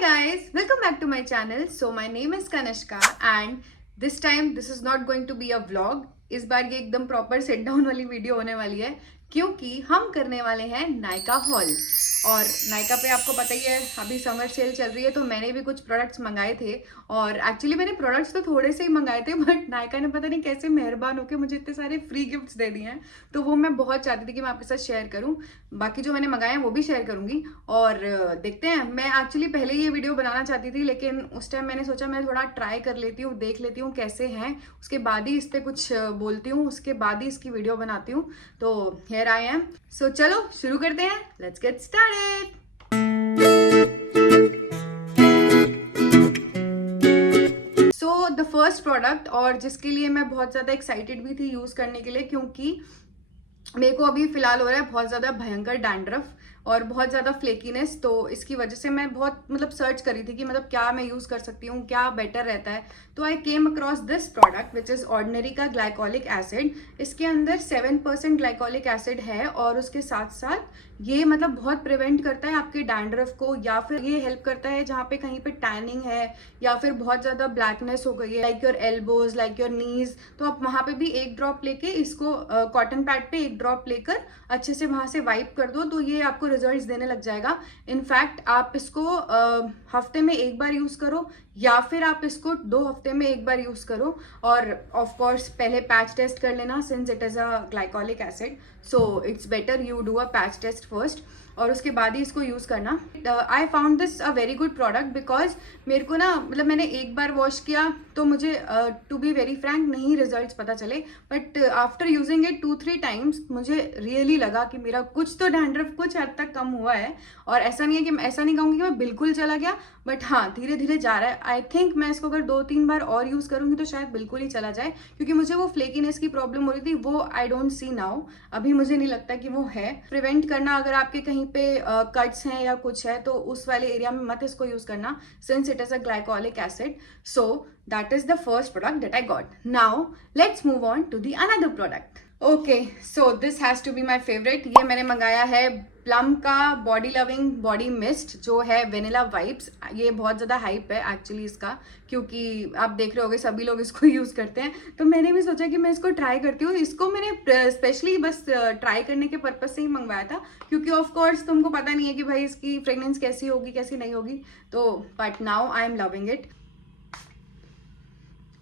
guys, welcome back to my channel. So my name is Kanishka and this time this is not going to be a vlog. इस बार ये एकदम proper set down वाली video होने वाली है क्योंकि हम करने वाले हैं नायका हॉल। और नायका पे आपको पता ही है अभी समर सेल चल रही है, तो मैंने भी कुछ प्रोडक्ट्स मंगाए थे। और एक्चुअली मैंने प्रोडक्ट्स तो थोड़े से ही मंगाए थे, बट नायका ने पता नहीं कैसे मेहरबान होकर मुझे इतने सारे फ्री गिफ्ट्स दे दिए हैं, तो वो मैं बहुत चाहती थी कि मैं आपके साथ शेयर करूं। बाकी जो मैंने मंगाए हैं वो भी शेयर करूंगी और देखते हैं। मैं एक्चुअली पहले ये वीडियो बनाना चाहती थी, लेकिन उस टाइम मैंने सोचा मैं थोड़ा ट्राई कर लेती हूँ, देख लेती हूँ कैसे हैं, उसके बाद ही इस पर कुछ बोलती हूँ, उसके बाद ही इसकी वीडियो बनाती हूँ। तो हियर आई एम। सो चलो शुरू करते हैं, let's get started. So the first product, और जिसके लिए मैं बहुत ज़्यादा एक्साइटेड भी थी यूज़ करने के लिए, क्योंकि मेरे को अभी फिलहाल हो रहा है बहुत ज़्यादा भयंकर डैंड्रफ और बहुत ज़्यादा फ्लेकीनेस। तो इसकी वजह से मैं बहुत सर्च करी थी कि क्या मैं यूज़ कर सकती हूँ, क्या बेटर रहता है। तो I came across this product which is Ordinary का ग्लाइकोलिक एसिड। इसके अंदर 7% ग्लाइकोलिक एसिड है और उसके साथ साथ ये बहुत प्रिवेंट करता है आपके डैंड्रफ को, या फिर ये हेल्प करता है जहाँ पे कहीं पे टैनिंग है या फिर बहुत ज़्यादा ब्लैकनेस हो गई है, like your elbows, like your knees. तो आप वहाँ पे भी एक ड्रॉप लेके इसको कॉटन पैड पे एक ड्रॉप लेकर अच्छे से वहाँ से वाइप कर दो, तो ये आपको रिजल्ट्स देने लग जाएगा। इनफैक्ट आप इसको हफ्ते में एक बार यूज़ करो या फिर आप इसको 2 हफ्ते में एक बार यूज़ करो। और ऑफ कोर्स पहले पैच टेस्ट कर लेना, since it is a glycolic acid, so it's better you do a patch test first और उसके बाद ही इसको यूज़ करना। I found this a very good product because मेरे को मैंने एक बार वॉश किया तो मुझे टू बी वेरी फ्रैंक नहीं रिजल्ट्स पता चले, but after using it 2-3 times मुझे रियली लगा कि मेरा कुछ तो डैंड्रफ कुछ हद तक कम हुआ है। और ऐसा नहीं है कि ऐसा नहीं कहूँगी कि मैं बिल्कुल चला गया, बट हाँ धीरे धीरे जा रहा है। आई थिंक मैं इसको अगर 2-3 बार और यूज़ करूँगी तो शायद बिल्कुल ही चला जाए, क्योंकि मुझे वो फ्लेकीनेस की प्रॉब्लम हो रही थी, वो आई डोंट सी नाउ। अभी मुझे नहीं लगता कि वो है। प्रिवेंट करना, अगर आपके कहीं पे कट्स हैं या कुछ है तो उस वाले एरिया में मत इसको यूज़ करना, since it is a glycolic acid. So that is the first product that I got. Now let's move on to the another product. Okay, so this has to be my favourite. ये मैंने मंगाया है plum का body loving body mist, जो है vanilla vibes. ये बहुत ज़्यादा हाइप है एक्चुअली इसका, क्योंकि आप देख रहे होगे सभी लोग इसको यूज़ करते हैं, तो मैंने भी सोचा कि मैं इसको ट्राई करती हूँ। इसको मैंने स्पेशली बस ट्राई करने के पर्पज़ से ही मंगवाया था, क्योंकि ऑफ कोर्स तुमको पता नहीं है कि भाई इसकी फ्रेगनेंस कैसी होगी कैसी नहीं होगी। तो but now I am loving it.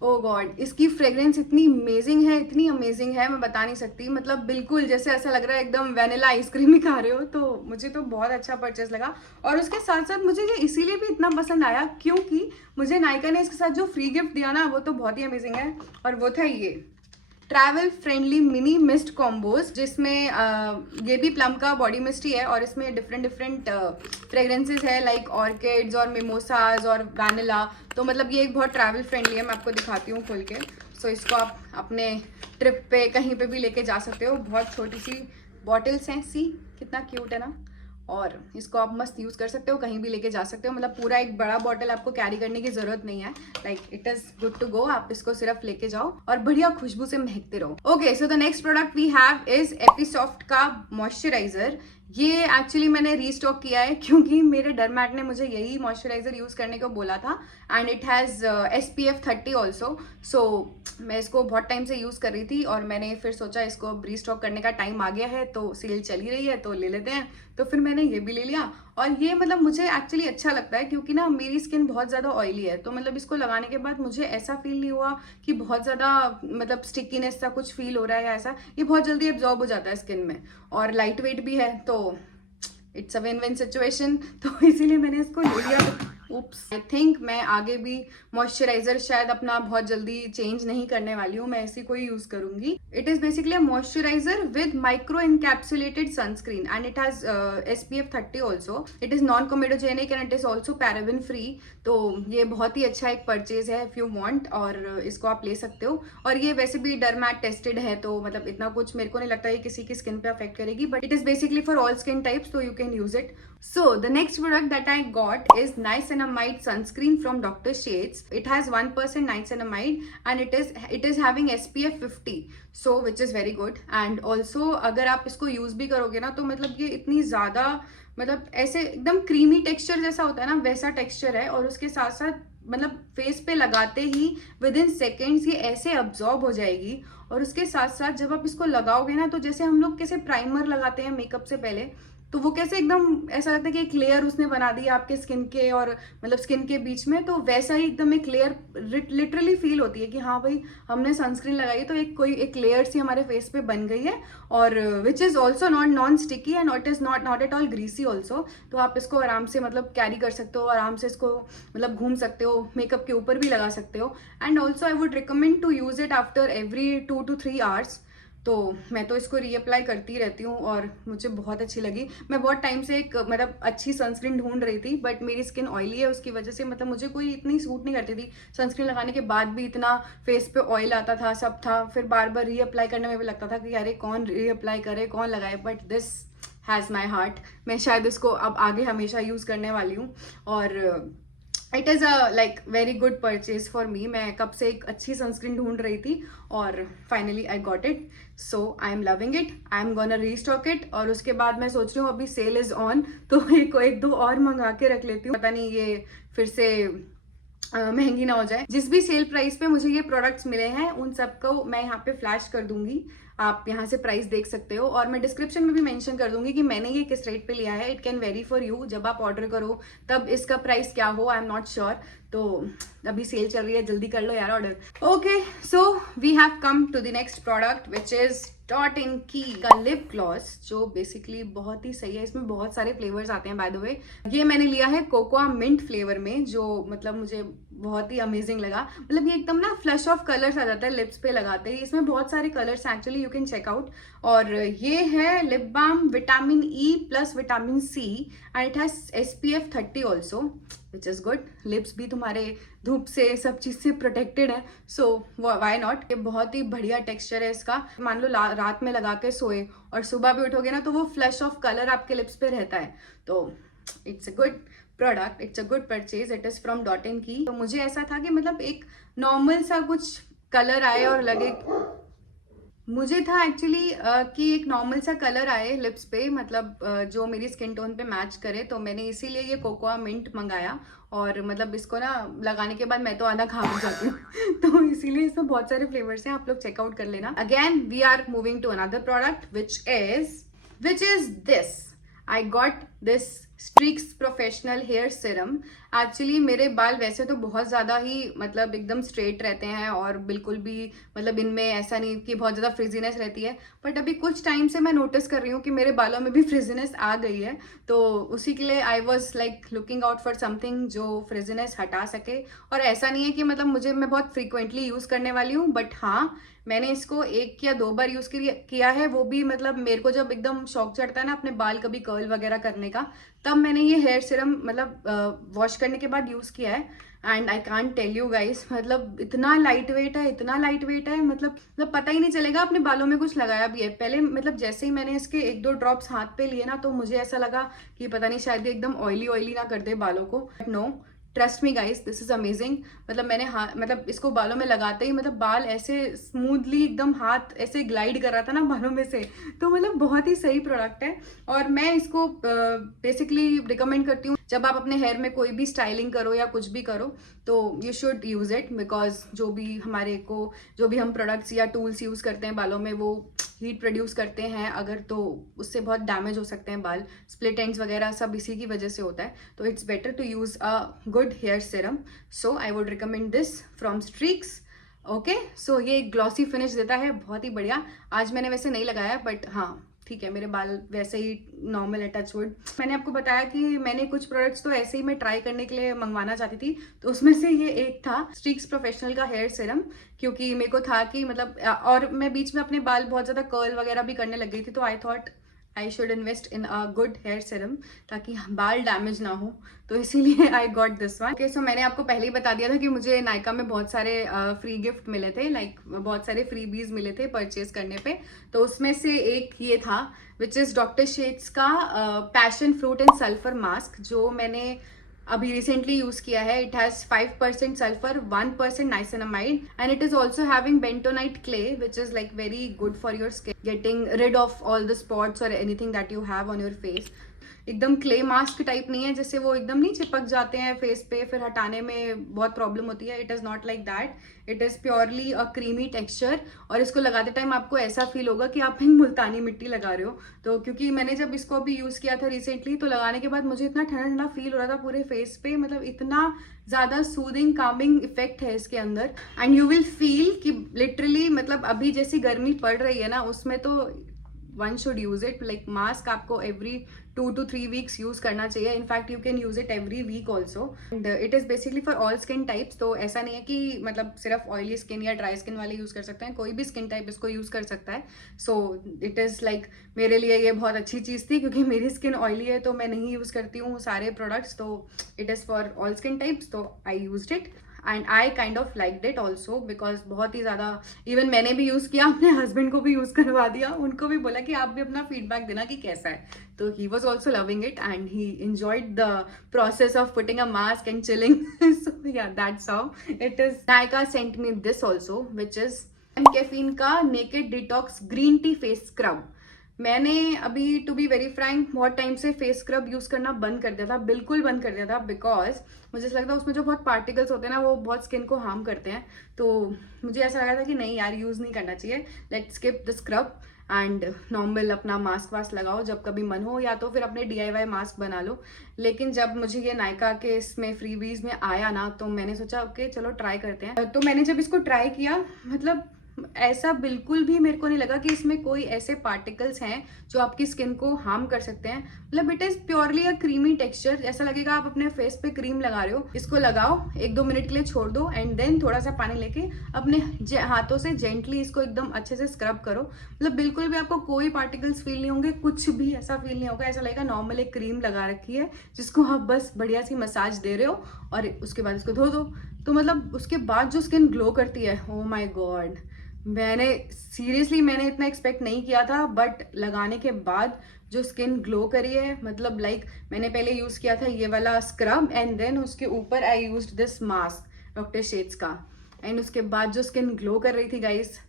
Oh god, इसकी फ्रेग्रेंस इतनी अमेजिंग है, इतनी अमेजिंग है, मैं बता नहीं सकती। बिल्कुल जैसे ऐसा लग रहा है एकदम वेनिला आइसक्रीम ही खा रहे हो। तो मुझे तो बहुत अच्छा परचेज लगा, और उसके साथ साथ मुझे ये इसीलिए भी इतना पसंद आया क्योंकि मुझे नायका ने इसके साथ जो फ्री गिफ्ट दिया ना, वो तो बहुत ही अमेजिंग है। और वो था ये travel friendly mini mist combos, जिसमें ये भी प्लम का बॉडी मिस्ट ही है और इसमें डिफरेंट फ्रेग्रेंसेस है, लाइक ऑर्किड्स और मिमोसाज और वैनिला। तो ये एक बहुत ट्रैवल फ्रेंडली है। मैं आपको दिखाती हूँ खोल के। सो इसको आप अपने ट्रिप पे कहीं पे भी लेके जा सकते हो। बहुत छोटी सी बॉटल्स हैं, सी कितना क्यूट है ना। और इसको आप मस्त यूज़ कर सकते हो, कहीं भी लेके जा सकते हो। पूरा एक बड़ा बॉटल आपको कैरी करने की जरूरत नहीं है, like it is good to go. आप इसको सिर्फ लेके जाओ और बढ़िया खुशबू से महकते रहो। Okay, so the next product we have is Episoft का मॉइस्चराइजर। ये एक्चुअली मैंने रीस्टॉक किया है क्योंकि मेरे डरमैट ने मुझे यही मॉइस्चराइजर यूज़ करने को बोला था, and it has SPF 30 also. So मैं इसको बहुत टाइम से यूज़ कर रही थी और मैंने फिर सोचा इसको अब रीस्टॉक करने का टाइम आ गया है, तो सेल चल ही रही है तो ले लेते हैं। तो फिर मैंने ये भी ले लिया। और ये मुझे एक्चुअली अच्छा लगता है क्योंकि मेरी स्किन बहुत ज़्यादा ऑयली है, तो इसको लगाने के बाद मुझे ऐसा फील नहीं हुआ कि बहुत ज़्यादा स्टिकीनेस सा कुछ फील हो रहा है या ऐसा। ये बहुत जल्दी एब्जॉर्ब हो जाता है स्किन में, और लाइट वेट भी है, तो it's a win win situation. तो इसीलिए मैंने इसको ले लिया। उप्स, आई थिंक मैं आगे भी मॉइस्चराइजर शायद अपना बहुत जल्दी चेंज नहीं करने वाली हूँ, मैं इसी को ही यूज करूंगी। It is basically a moisturiser with micro encapsulated sunscreen and it has SPF 30 also. It is non comedogenic and it is also paraben free. तो ये बहुत ही अच्छा एक परचेज है इफ यू वांट, और इसको आप ले सकते हो। और ये वैसे भी डरमैट टेस्टेड है, तो इतना कुछ मेरे को नहीं लगता है किसी की स्किन पे अफेक्ट करेगी, but it is basically for all skin types, so you can use it. So the next product that I got is niacinamide sunscreen from Dr. Shades. It has 1% niacinamide and it is having SPF 50, so which is very good. And also अगर आप इसको use भी करोगे ना तो मतलब ये इतनी ज़्यादा मतलब ऐसे एकदम क्रीमी टेक्सचर जैसा होता है ना वैसा टेक्सचर है, और उसके साथ साथ मतलब फेस पे लगाते ही विद इन सेकेंड्स ये ऐसे अब्जॉर्ब हो जाएगी। और उसके साथ साथ जब आप इसको लगाओगे ना तो जैसे हम लोग कैसे प्राइमर लगाते हैं मेकअप से पहले, तो वो कैसे एकदम ऐसा लगता है कि एक लेयर उसने बना दी आपके स्किन के और मतलब स्किन के बीच में, तो वैसा ही एकदम एक लेयर लिटरली फील होती है कि हाँ भाई हमने सनस्क्रीन लगाई तो एक लेयर सी हमारे फेस पे बन गई है। और which is also non sticky and it is not at all greasy also. तो आप इसको आराम से मतलब कैरी कर सकते हो, आराम से इसको मतलब घूम सकते हो, मेकअप के ऊपर भी लगा सकते हो। And also I would recommend to use it after every 2 to 3 hours. तो मैं तो इसको रीअप्लाई करती रहती हूँ और मुझे बहुत अच्छी लगी। मैं बहुत टाइम से एक मतलब अच्छी सनस्क्रीन ढूंढ रही थी, बट मेरी स्किन ऑयली है, उसकी वजह से मतलब मुझे कोई इतनी सूट नहीं करती थी। सनस्क्रीन लगाने के बाद भी इतना फेस पे ऑयल आता था, सब था, फिर बार बार रीअप्लाई करने में भी लगता था कि अरे कौन रीअप्लाई करे कौन लगाए, but this has my heart. मैं शायद इसको अब आगे हमेशा यूज़ करने वाली हूँ और it is a like very good purchase for me. मैं कब से एक अच्छी सनस्क्रीन ढूंढ रही थी और finally I got it. So I am loving it, I am gonna restock it. और उसके बाद मैं सोच रही हूँ अभी सेल इज़ ऑन तो एक दो और मंगा के रख लेती हूँ, पता नहीं ये फिर से महंगी ना हो जाए। जिस भी सेल प्राइस पे मुझे ये प्रोडक्ट्स मिले हैं उन सबको मैं यहाँ पे फ्लैश कर दूंगी, आप यहाँ से प्राइस देख सकते हो। और मैं डिस्क्रिप्शन में भी मेंशन कर दूंगी कि मैंने ये किस रेट पे लिया है। It can very for you, जब आप ऑर्डर करो तब इसका प्राइस क्या हो, आई एम नॉट श्योर। तो अभी सेल चल रही है, जल्दी कर लो यार order. Okay, so we have come to the next product which is Dot in Key का लिप ग्लॉस, जो बेसिकली बहुत ही सही है। इसमें बहुत सारे फ्लेवर्स आते हैं बाय द वे। ये मैंने लिया है कोकोआ मिंट फ्लेवर में, जो मतलब मुझे बहुत ही अमेजिंग लगा। मतलब ये एकदम ना फ्लश ऑफ कलर्स आ जाता है लिप्स पे लगाते ही। इसमें बहुत सारे colours actually you can check out. और ये है lip balm vitamin E plus vitamin C and it has SPF 30 also which is good. Lips भी तुम्हारे धूप से सब चीज़ से प्रोटेक्टेड है, सो वाई नॉट। ये बहुत ही बढ़िया टेक्सचर है इसका। मान लो रात में लगा के सोए और सुबह भी उठोगे ना तो वो फ्लश ऑफ कलर आपके लिप्स पे रहता है। तो it's a good product, it's a good purchase. It is from dot in की। तो मुझे ऐसा था कि मतलब एक नॉर्मल सा कुछ कलर आए और लगे, मुझे था एक्चुअली कि एक नॉर्मल सा कलर आए लिप्स पे, मतलब जो मेरी स्किन टोन पे मैच करे। तो मैंने इसीलिए ये कोकोआ मिंट मंगाया। और मतलब इसको ना लगाने के बाद मैं तो आधा खा जाती हूँ तो इसीलिए इसमें बहुत सारे फ्लेवर्स हैं, आप लोग चेकआउट कर लेना। Again we are moving to another product which is this. I got this Streax professional hair serum. Actually मेरे बाल वैसे तो बहुत ज़्यादा ही मतलब एकदम स्ट्रेट रहते हैं और बिल्कुल भी मतलब इनमें ऐसा नहीं कि बहुत ज़्यादा फ्रिजीनेस रहती है, बट अभी कुछ टाइम से मैं नोटिस कर रही हूँ कि मेरे बालों में भी फ्रिजीनेस आ गई है। तो उसी के लिए I was like looking out for something जो फ्रिजीनेस हटा सके। और ऐसा नहीं है कि मतलब मैं बहुत फ्रीक्वेंटली यूज़ करने वाली हूँ, बट हाँ मैंने इसको 1 या 2 बार यूज़ किया है। वो भी मतलब मेरे को जब एकदम शौक चढ़ता है ना अपने बाल कभी कर्ल वगैरह करने का, तब मैंने ये हेयर सीरम मतलब वॉश करने के बाद यूज़ किया है। And I can't tell you guys, मतलब इतना लाइट वेट है, इतना लाइट वेट है, मतलब पता ही नहीं चलेगा अपने बालों में कुछ लगाया भी है। पहले मतलब जैसे ही मैंने इसके 1-2 ड्रॉप्स हाथ पे लिए ना तो मुझे ऐसा लगा कि पता नहीं शायद ये एकदम ऑयली ना कर दे बालों को, but no, trust me guys, this is amazing. मतलब मैंने मतलब इसको बालों में लगाते ही मतलब बाल ऐसे स्मूथली एकदम हाथ ऐसे ग्लाइड कर रहा था ना बालों में से। तो मतलब बहुत ही सही प्रोडक्ट है और मैं इसको बेसिकली रिकमेंड करती हूँ जब आप अपने हेयर में कोई भी स्टाइलिंग करो या कुछ भी करो तो you should use it. Because जो भी हम प्रोडक्ट्स या टूल्स यूज़ करते हैं बालों में वो हीट प्रोड्यूस करते हैं अगर, तो उससे बहुत डैमेज हो सकते हैं बाल, स्प्लिट एंड्स वगैरह सब इसी की वजह से होता है। तो it's better to use a good hair serum. So I would recommend this from Streax. Okay, so ये ग्लॉसी फिनिश देता है, बहुत ही बढ़िया। आज मैंने वैसे नहीं लगाया बट हाँ ठीक है, मेरे बाल वैसे ही नॉर्मल है, टच वुड। मैंने आपको बताया कि मैंने कुछ प्रोडक्ट्स तो ऐसे ही मैं ट्राई करने के लिए मंगवाना चाहती थी, तो उसमें से ये एक था स्ट्रीक्स प्रोफेशनल का हेयर सीरम। क्योंकि मेरे को था कि मतलब और मैं बीच में अपने बाल बहुत ज़्यादा कर्ल वगैरह भी करने लग गई थी, तो I thought I should invest in a good hair serum ताकि बाल डैमेज ना हो, तो इसीलिए I got this one. Okay, so मैंने आपको पहले ही बता दिया था कि मुझे नायका में बहुत सारे फ्री गिफ्ट मिले थे, लाइक बहुत सारे फ्री बीज मिले थे परचेज करने पे। तो उसमें से एक ये था विच इज़ डॉक्टर शेड्स का passion fruit and sulphur mask, जो मैंने अभी रिसेंटली यूज किया है। It has 5% sulphur, 1% niacinamide and it is also having bentonite clay which is like very good for your skin, getting rid of all the spots और anything that you have on your face. एकदम clay mask type नहीं है जिससे वो एकदम नहीं चिपक जाते हैं फेस पे, फिर हटाने में बहुत प्रॉब्लम होती है। It is not like that, it is purely a creamy texture. और इसको लगाते टाइम आपको ऐसा फील होगा कि आप एक मुल्तानी मिट्टी लगा रहे हो। तो क्योंकि मैंने जब इसको अभी यूज़ किया था रिसेंटली, तो लगाने के बाद मुझे इतना ठंडा ठंडा फील हो रहा था पूरे फेस पे, मतलब इतना ज़्यादा सूदिंग कामिंग इफेक्ट है इसके अंदर। एंड यू विल फील कि लिटरली मतलब अभी जैसी गर्मी पड़ रही है ना, उसमें तो one should use it. Like mask आपको एवरी 2 to 3 वीक्स यूज करना चाहिए। In fact you can use it every week also and it is basically for all skin types. तो ऐसा नहीं है कि मतलब सिर्फ ऑयली स्किन या ड्राई स्किन वाले यूज कर सकते हैं, कोई भी स्किन टाइप इसको यूज कर सकता है। सो इट इज लाइक मेरे लिए ये बहुत अच्छी चीज़ थी, क्योंकि मेरी स्किन ऑयली है तो मैं नहीं यूज करती हूँ सारे प्रोडक्ट्स। तो it is for all skin types, तो I used it and I kind of liked it also, because बहुत ही ज़्यादा इवन मैंने भी यूज़ किया, अपने हस्बैंड को भी यूज़ करवा दिया, उनको भी बोला कि आप भी अपना फीडबैक देना कि कैसा है। तो he was also loving it and he enjoyed the process of putting a mask and chilling. So yeah, that's how it is. Nykaa sent me this also, which is caffeine का naked detox green tea face scrub. मैंने अभी to be very Frank बहुत time से face scrub use करना बंद कर दिया था, बिल्कुल बंद कर दिया था, बिकॉज मुझे ऐसा लगता है उसमें जो बहुत पार्टिकल्स होते हैं ना, वो बहुत स्किन को हार्म करते हैं। तो मुझे ऐसा लगा था कि नहीं यार, यूज़ नहीं करना चाहिए, let's skip the scrub and normal अपना मास्क वास्क लगाओ जब कभी मन हो, या तो फिर अपने DIY मास्क बना लो। लेकिन जब मुझे ये नायका के इसमें फ्रीबीज में आया ना, तो मैंने सोचा ओके चलो ट्राई करते हैं। तो मैंने जब इसको ट्राई किया, मतलब ऐसा बिल्कुल भी मेरे को नहीं लगा कि इसमें कोई ऐसे पार्टिकल्स हैं जो आपकी स्किन को हार्म कर सकते हैं। मतलब it is purely a creamy texture, ऐसा लगेगा आप अपने फेस पे क्रीम लगा रहे हो। इसको लगाओ, 1-2 मिनट के लिए छोड़ दो एंड देन थोड़ा सा पानी लेके अपने हाथों से जेंटली इसको एकदम अच्छे से स्क्रब करो। मतलब बिल्कुल भी आपको कोई पार्टिकल्स फील नहीं होंगे, कुछ भी ऐसा फील नहीं होगा। ऐसा लगेगा नॉर्मल एक क्रीम लगा रखी है जिसको आप बस बढ़िया सी मसाज दे रहे हो, और उसके बाद इसको धो दो। तो मतलब उसके बाद जो स्किन ग्लो करती है, ओ माई गॉड, मैंने इतना एक्सपेक्ट नहीं किया था, बट लगाने के बाद जो स्किन ग्लो करी है, मतलब लाइक मैंने पहले यूज़ किया था ये वाला स्क्रब एंड देन उसके ऊपर I used this mask doctor Sheth's का, एंड उसके बाद जो स्किन ग्लो कर रही थी गाइस,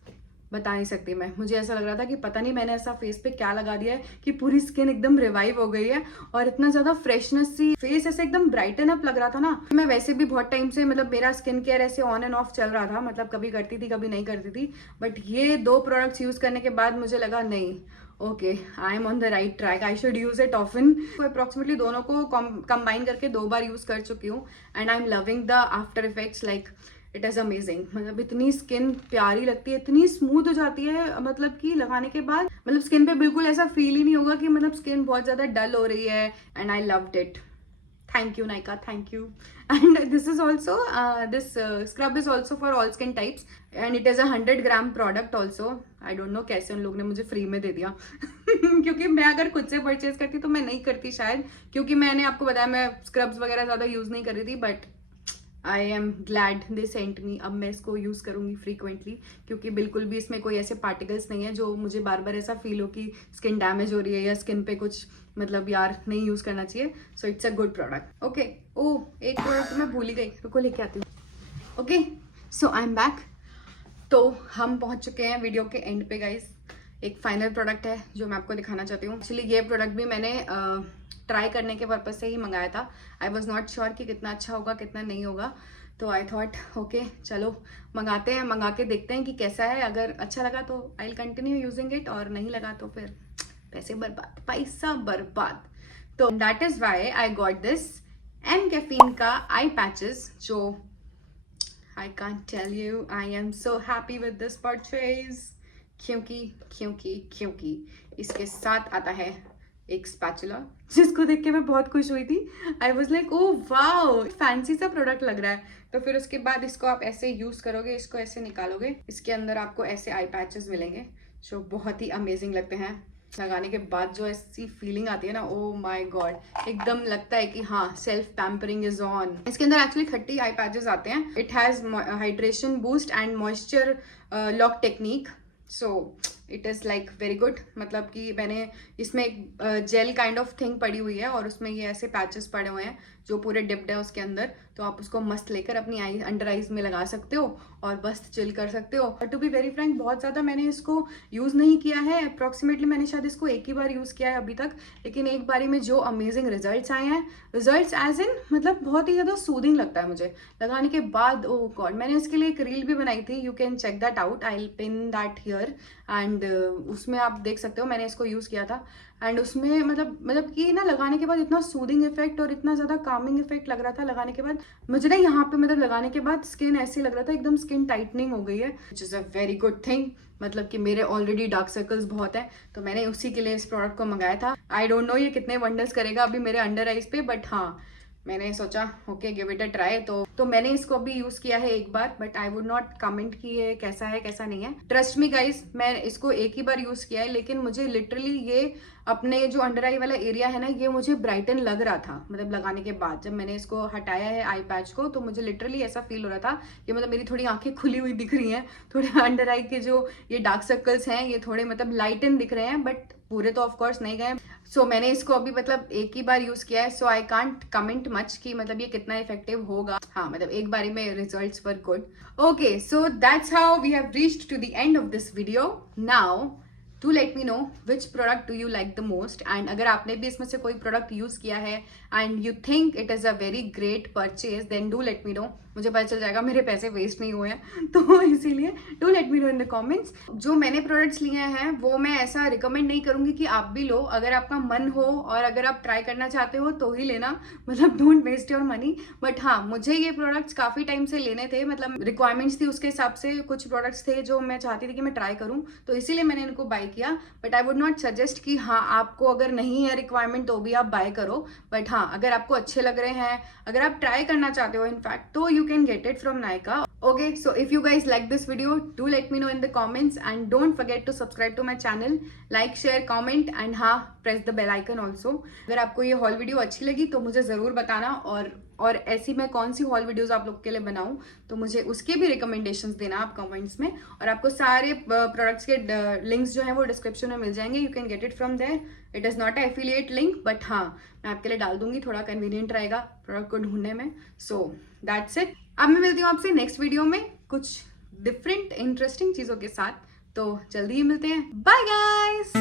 बता नहीं सकती मैं। मुझे ऐसा लग रहा था कि पता नहीं मैंने ऐसा फेस पे क्या लगा दिया है कि पूरी स्किन एकदम रिवाइव हो गई है, और इतना ज़्यादा फ्रेशनेस सी, फेस ऐसे एकदम ब्राइटन अप लग रहा था ना। मैं वैसे भी बहुत टाइम से मतलब मेरा स्किन केयर ऐसे ऑन एंड ऑफ चल रहा था, मतलब कभी करती थी कभी नहीं करती थी, बट ये 2 प्रोडक्ट्स यूज़ करने के बाद मुझे लगा नहीं, okay I am on the right track, I should use it often. Approximately दोनों को कंबाइन करके 2 बार यूज़ कर चुकी हूँ and I am loving the after effects, like it is amazing. मतलब इतनी स्किन प्यारी लगती है, इतनी स्मूथ हो जाती है, मतलब कि लगाने के बाद मतलब स्किन पे बिल्कुल ऐसा फील ही नहीं होगा कि मतलब स्किन बहुत ज़्यादा डल हो रही है, and I loved it. Thank you Nykaa, thank you. And this is also this scrub is also for all skin types and it is 100 gram product also. I don't know कैसे उन लोगों ने मुझे फ्री में दे दिया क्योंकि मैं अगर खुद से परचेज करती तो मैं नहीं करती शायद, क्योंकि मैंने आपको बताया मैं स्क्रब्स वगैरह ज़्यादा यूज़ नहीं कर रही थी, but I am glad they sent me. अब मैं इसको यूज़ करूँगी फ्रीक्वेंटली, क्योंकि बिल्कुल भी इसमें कोई ऐसे पार्टिकल्स नहीं है जो मुझे बार बार ऐसा फील हो कि स्किन डैमेज हो रही है या स्किन पे कुछ मतलब यार नहीं यूज़ करना चाहिए। So it's a good product. Okay, oh एक प्रोडक्ट मैं भूल ही गई, रुको लेके आती हूँ। Okay, so I am back. तो हम पहुँच चुके हैं वीडियो के एंड पे गाइस। एक फाइनल प्रोडक्ट है जो मैं आपको दिखाना चाहती हूँ। एक्चुअली ये प्रोडक्ट भी मैंने ट्राई करने के पर्पज से ही मंगाया था। आई वॉज नॉट श्योर कि कितना अच्छा होगा कितना नहीं होगा, तो आई थॉट ओके चलो मंगाते हैं, मंगा के देखते हैं कि कैसा है। अगर अच्छा लगा तो I will continue using it, और नहीं लगा तो फिर पैसे बर्बाद, पैसा बर्बाद। तो that is why I got this M caffeine का आई पैचेस, जो I can't tell you, I am so happy with this purchase, क्योंकि इसके साथ आता है एक स्पैचुला, जिसको देख के मैं बहुत खुश हुई थी। I was like oh wow, fancy सा प्रोडक्ट लग रहा है। तो फिर उसके बाद इसको आप ऐसे यूज़ करोगे, इसको ऐसे निकालोगे, इसके अंदर आपको ऐसे आई पैचेस मिलेंगे जो बहुत ही अमेजिंग लगते हैं। लगाने के बाद जो ऐसी फीलिंग आती है ना, ओ माय गॉड, एकदम लगता है कि हाँ सेल्फ पैम्परिंग इज ऑन। इसके अंदर एक्चुअली 30 आई पैचेस आते हैं। It has hydration boost and moisture lock technique, so it is like very good. मतलब कि मैंने इसमें एक जेल काइंड ऑफ थिंग पड़ी हुई है और उसमें ये ऐसे पैचेस पड़े हुए हैं जो पूरे डिप्ड है उसके अंदर, तो आप उसको मस्त लेकर अपनी आई अंडर आइज में लगा सकते हो और बस चिल कर सकते हो। और टू बी वेरी फ्रैंक, बहुत ज़्यादा मैंने इसको यूज़ नहीं किया है। अप्रॉक्सीमेटली मैंने शायद इसको एक ही बार यूज़ किया है अभी तक, लेकिन एक बारी में जो अमेजिंग रिजल्ट्स आए हैं, रिजल्ट्स एज इन मतलब बहुत ही ज़्यादा सूदिंग लगता है मुझे लगाने के बाद। ओ गॉड, मैंने इसके लिए एक रील भी बनाई थी, you can check that out, I will pin that here and उसमें आप देख सकते हो मैंने इसको यूज़ किया था। एंड उसमें मतलब कि ना लगाने के बाद इतना सूदिंग इफेक्ट और इतना ज़्यादा कामिंग इफेक्ट लग रहा था लगाने के बाद मुझे ना। यहाँ पे मतलब लगाने के बाद स्किन ऐसी लग रहा था एकदम स्किन टाइटनिंग हो गई है, which is a very good thing. मतलब कि मेरे ऑलरेडी डार्क सर्कल्स बहुत हैं, तो मैंने उसी के लिए इस प्रोडक्ट को मंगाया था। आई डोंट नो ये कितने वंडर्स करेगा अभी मेरे अंडर आइज पे, बट हाँ मैंने सोचा okay give it a try. तो मैंने इसको अभी यूज किया है एक बार, but I would not comment कि ये कैसा है कैसा नहीं है। ट्रस्ट मी गाइस, मैं इसको एक ही बार यूज किया है, लेकिन मुझे लिटरली ये अपने जो अंडर आई वाला एरिया है ना, ये मुझे ब्राइटन लग रहा था। मतलब लगाने के बाद जब मैंने इसको हटाया है आई पैच को, तो मुझे लिटरली ऐसा फील हो रहा था कि मतलब मेरी थोड़ी आंखें खुली हुई दिख रही हैं, थोड़े अंडर आई के जो ये डार्क सर्कल्स हैं ये थोड़े मतलब लाइटन दिख रहे हैं, बट पूरे तो ऑफकोर्स नहीं गए। सो मैंने इसको अभी मतलब एक ही बार यूज किया है, सो आई कांट कमेंट मच कि मतलब ये कितना इफेक्टिव होगा। हाँ मतलब एक बारी में results were good. Okay, so that's how we have reached to the end of this video. Now to let me know which product do you like the most, and अगर आपने भी इसमें से कोई प्रोडक्ट यूज किया है and you think it is a very great purchase, then do let me know. मुझे पता चल जाएगा मेरे पैसे वेस्ट नहीं हुए हैं, तो इसीलिए do let me no in the comments. जो मैंने प्रोडक्ट्स लिए हैं वो मैं ऐसा रिकमेंड नहीं करूंगी कि आप भी लो। अगर आपका मन हो और अगर आप ट्राई करना चाहते हो तो ही लेना, मतलब don't waste your money. But हाँ, मुझे ये प्रोडक्ट्स काफ़ी टाइम से लेने थे, मतलब रिक्वायरमेंट्स थी उसके हिसाब से। कुछ प्रोडक्ट्स थे जो मैं चाहती थी कि मैं ट्राई करूँ, तो इसीलिए मैंने इनको बाय किया। But I would not suggest कि हाँ आपको अगर नहीं है रिक्वायरमेंट तो भी आप बाय करो। बट हाँ, अगर आपको अच्छे लग रहे हैं, अगर आप ट्राई करना चाहते हो इनफैक्ट, तो you can get it from Nykaa. Okay, so if you guys like this video, do let me know in the comments and don't forget to subscribe to my channel, like, share, comment and हाँ press the bell icon also. अगर आपको ये hall video अच्छी लगी तो मुझे ज़रूर बताना, और ऐसी मैं कौन सी हॉल वीडियोस आप लोग के लिए बनाऊं तो मुझे उसके भी रिकमेंडेशंस देना आप कमेंट्स में। और आपको सारे प्रोडक्ट्स के लिंक्स जो हैं वो डिस्क्रिप्शन में मिल जाएंगे, you can get it from there. It is not a affiliate link, but हाँ मैं आपके लिए डाल दूंगी, थोड़ा कन्वीनियंट रहेगा प्रोडक्ट को ढूंढने में। So that's it. अब मैं मिलती हूँ आपसे नेक्स्ट वीडियो में कुछ डिफरेंट इंटरेस्टिंग चीज़ों के साथ, तो जल्दी ही मिलते हैं। Bye guys.